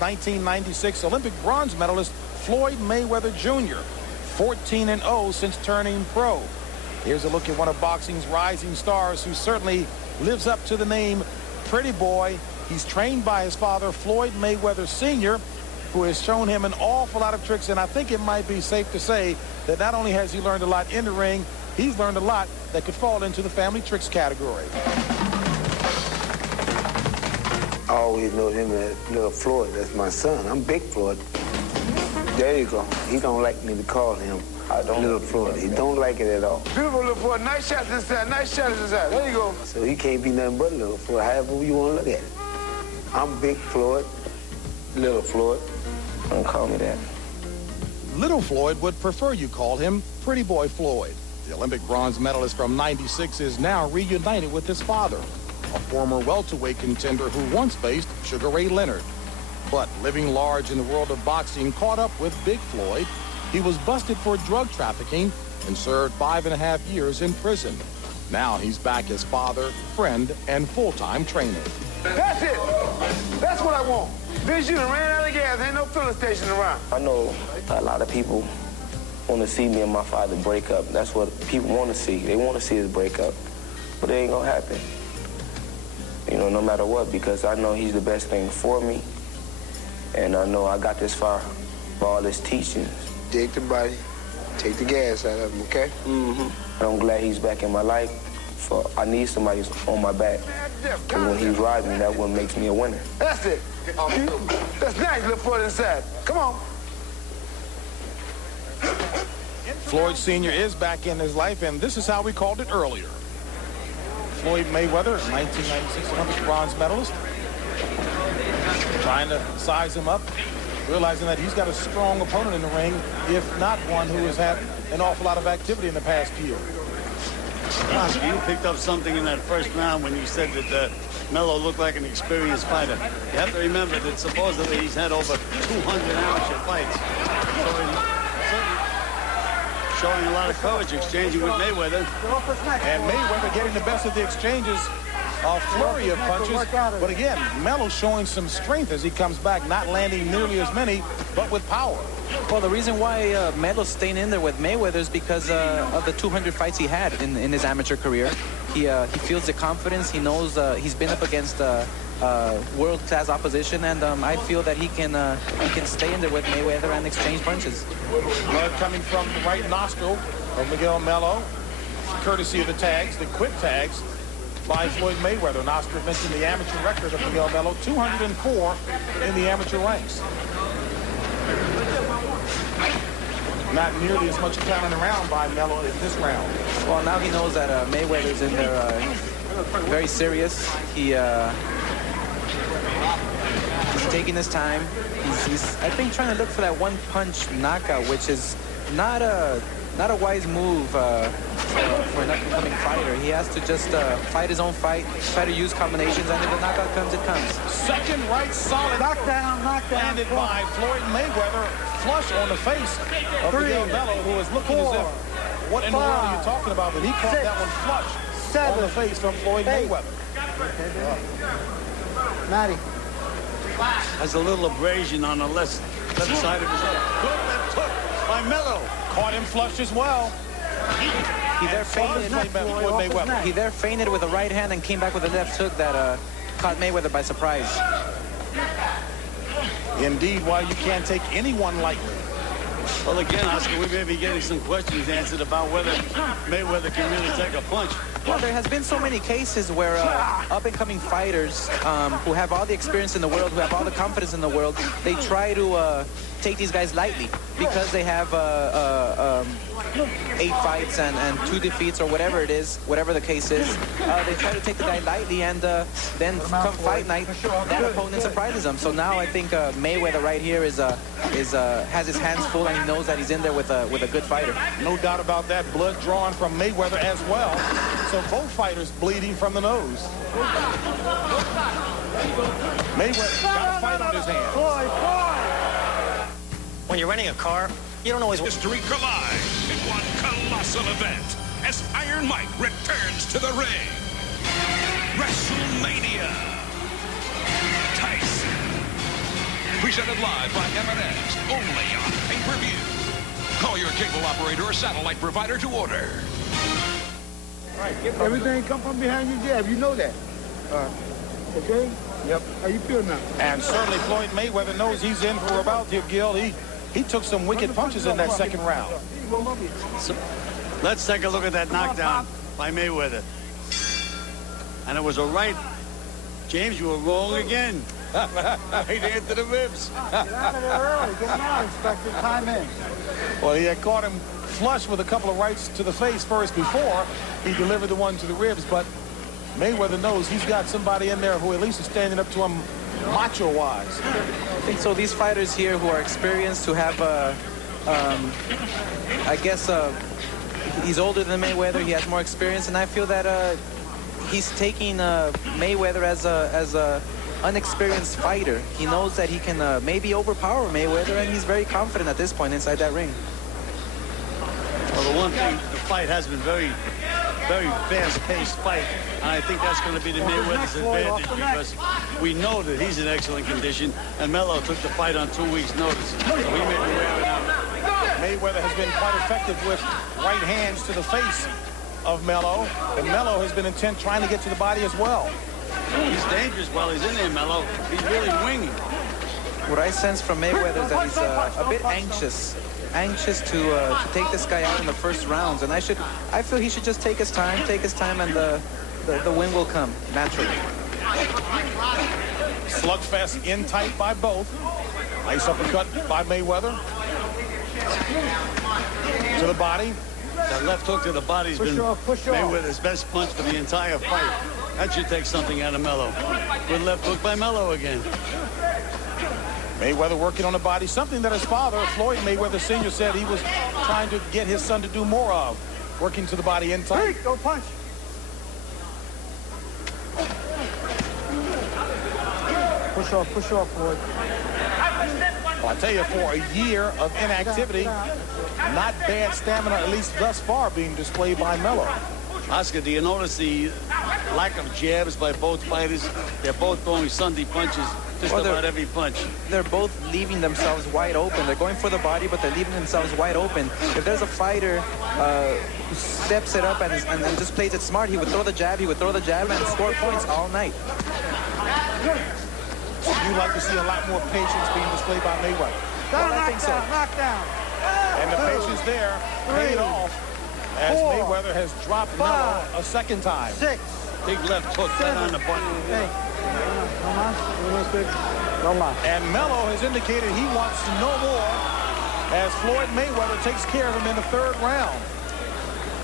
1996 Olympic bronze medalist Floyd Mayweather Jr., 14-0 since turning pro. Here's a look at one of boxing's rising stars who certainly lives up to the name Pretty Boy. He's trained by his father, Floyd Mayweather Sr., who has shown him an awful lot of tricks, and I think it might be safe to say that not only has he learned a lot in the ring, he's learned a lot that could fall into the family tricks category. I always know him as Little Floyd. That's my son. I'm Big Floyd. There you go. He don't like me to call him Little Floyd. He don't like it at all. Beautiful, Little Floyd. Nice shots inside. Nice shots inside. There you go. So he can't be nothing but Little Floyd, however you want to look at it. I'm Big Floyd, Little Floyd. Don't call me that. Little Floyd would prefer you call him Pretty Boy Floyd. The Olympic bronze medalist from '96 is now reunited with his father, a former welterweight contender who once faced Sugar Ray Leonard. But living large in the world of boxing caught up with Big Floyd. He was busted for drug trafficking and served 5.5 years in prison. Now he's back as father, friend, and full-time trainer. That's it. That's what I want. Bitch, you done ran out of gas. Ain't no filling station around. I know a lot of people want to see me and my father break up. That's what people want to see. They want to see us break up. But it ain't going to happen. You know, no matter what, because I know he's the best thing for me. And I know I got this far by all his teachings. Dig the body, take the gas out of him, okay? Mm-hmm. I'm glad he's back in my life. So I need somebody on my back. Because when he's riding me, that's what makes me a winner. That's it. That's nice, Little Floyd inside. Come on. Floyd Sr. is back in his life, and this is how we called it earlier. Floyd Mayweather, 1996 Olympic bronze medalist. Trying to size him up, realizing that he's got a strong opponent in the ring, if not one who has had an awful lot of activity in the past year. You picked up something in that first round when you said that Melo looked like an experienced fighter. You have to remember that supposedly he's had over 200 amateur fights. So he's certainly showing a lot of courage, exchanging with Mayweather. And Mayweather getting the best of the exchanges, a flurry of punches. But again, Melo showing some strength as he comes back, not landing nearly as many, but with power. Well, the reason why Melo's staying in there with Mayweather is because of the 200 fights he had in his amateur career. He feels the confidence. He knows he's been up against world-class opposition, and I feel that he can stay in there with Mayweather and exchange punches. Blood coming from the right nostril of Miguel Melo, courtesy of the tags, the quick tags by Floyd Mayweather. Nostril mentioned the amateur record of Miguel Melo, 204 in the amateur ranks. Not nearly as much counting around by Melo in this round. Well, now he knows that Mayweather's in there very serious. He's taking his time. He's I think, trying to look for that one-punch knockout, which is not a wise move for an up-and-coming fighter. He has to just fight his own fight, try to use combinations, and if the knockout comes, it comes. Second right solid. Knockdown. Landed by Floyd Mayweather, flush on the face of Miguel Melo, who is looking as if, what in the world are you talking about? But he caught that one flush on the face from Floyd Mayweather. Matty. Has a little abrasion on the left side of his head. Good left hook by Melo. Caught him flush as well. He there feinted with a right hand and came back with a left hook that caught Mayweather by surprise. Indeed, why you can't take anyone lightly. Well, again, Oscar, we may be getting some questions answered about whether Mayweather can really take a punch. Well, there has been so many cases where up-and-coming fighters who have all the experience in the world, who have all the confidence in the world, they try to take these guys lightly because they have 8 fights and 2 defeats or whatever it is, whatever the case is. They try to take the guy lightly, and then come fight night, that opponent surprises them. So now I think Mayweather right here has his hands full, and he knows that he's in there with a good fighter. No doubt about that. Blood drawn from Mayweather as well. So both fighters bleeding from the nose. Mayweather got a fight on his hands. When you're renting a car, you don't always... History collide in one colossal event as Iron Mike returns to the ring. WrestleMania. Tyson Presented live by M&M's, only on pay-per-view. Call your cable operator or satellite provider to order. Everything come from behind your jab. You know that. Okay? Yep. How you feel now? And certainly Floyd Mayweather knows he's in for a bout here, Gil. He took some wicked punches in that second round. So, let's take a look at that knockdown by Mayweather. And it was a right. James, you were wrong again. Right into the ribs. Get out of there early. Get him out, Inspector. Time in. Well, he had caught him flush with a couple of rights to the face first before he delivered the one to the ribs, but Mayweather knows he's got somebody in there who at least is standing up to him macho-wise. I think so. These fighters here who are experienced, who have, I guess, he's older than Mayweather. He has more experience, and I feel that he's taking Mayweather as a unexperienced fighter. He knows that he can maybe overpower Mayweather, and he's very confident at this point inside that ring. Well, the one thing, the fight has been very fast-paced fight, and I think that's going to be to Mayweather's advantage because we know that he's in excellent condition, and Melo took the fight on 2 weeks' notice, so he may be wearing out. Mayweather has been quite effective with right hands to the face of Melo, and Melo has been intent trying to get to the body as well. He's dangerous while he's in there, Melo. He's really winging. What I sense from Mayweather is that he's a bit anxious to take this guy out in the first rounds, and I feel he should just take his time, and the win will come naturally. Slugfest in tight by both. Nice uppercut by Mayweather. To the body. That left hook to the body's been Mayweather's best punch for the entire fight. That should take something out of Melo. Good left hook by Melo again. Mayweather working on the body, something that his father, Floyd Mayweather Sr., said he was trying to get his son to do more of. Working to the body in tight. Go punch. Push off, Floyd. Well, I tell you, for a year of inactivity, not bad stamina, at least thus far, being displayed by Melo. Oscar, do you notice the lack of jabs by both fighters? They're both throwing Sunday punches, just about every punch. They're both leaving themselves wide open. They're going for the body, but they're leaving themselves wide open. If there's a fighter who steps it up and just plays it smart, he would throw the jab, and score points all night. You'd like to see a lot more patience being displayed by Mayweather. Well, I think so. Knockdown. And the patience there paid off as Mayweather has dropped Melo a second time. 6. Big left hook right on the button. And Melo has indicated he wants to know more as Floyd Mayweather takes care of him in the third round.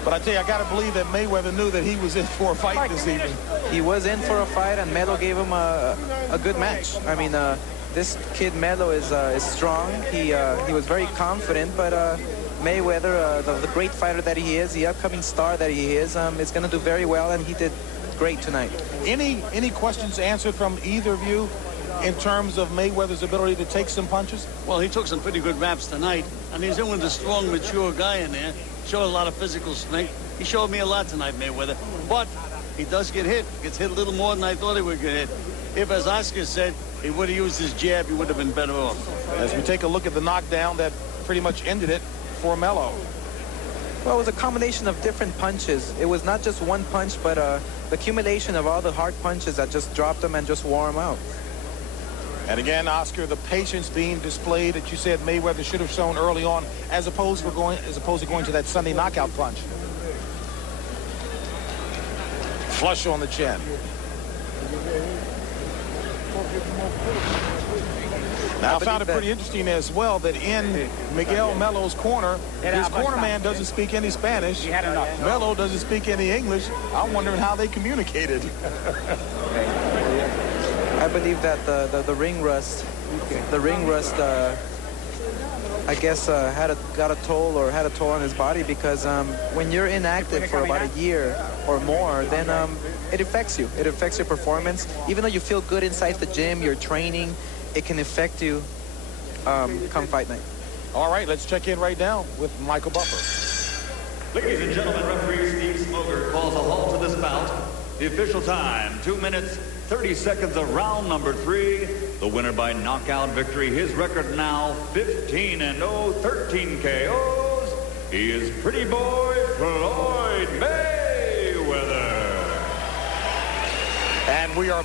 But I tell you, I got to believe that Mayweather knew that he was in for a fight this evening. He was in for a fight, and Melo gave him a good match. I mean, this kid Melo is strong. He was very confident, but Mayweather, the great fighter that he is, the upcoming star that he is going to do very well, and he did great tonight. Any questions answered from either of you in terms of Mayweather's ability to take some punches? Well, he took some pretty good raps tonight, and he's in with a strong, mature guy in there. Showed a lot of physical strength. He showed me a lot tonight, Mayweather. But he does get hit. Gets hit a little more than I thought he would get hit. If, as Oscar said, he would have used his jab, he would have been better off. As we take a look at the knockdown that pretty much ended it for Melo. Well, it was a combination of different punches. It was not just one punch, but the accumulation of all the hard punches that just dropped him and just wore him out. And again, Oscar, the patience being displayed that you said Mayweather should have shown early on, as opposed to going to that Sunday knockout punch. Flush on the chin. Now, I found it pretty interesting as well that in Miguel Melo's corner, his corner man doesn't speak any Spanish. Melo doesn't speak any English. I'm wondering how they communicated. I believe that the ring rust, I guess got a toll on his body, because when you're inactive for about a year or more, then it affects you. It affects your performance. Even though you feel good inside the gym, you're training, it can affect you come fight night. All right, let's check in right now with Michael Buffer. Ladies and gentlemen, referee Steve Smoker calls a halt to this bout The official time, 2 minutes, 30 seconds of round number 3. The winner by knockout victory. His record now 15-0, 13 KOs. He is Pretty Boy Floyd Mayweather. And we are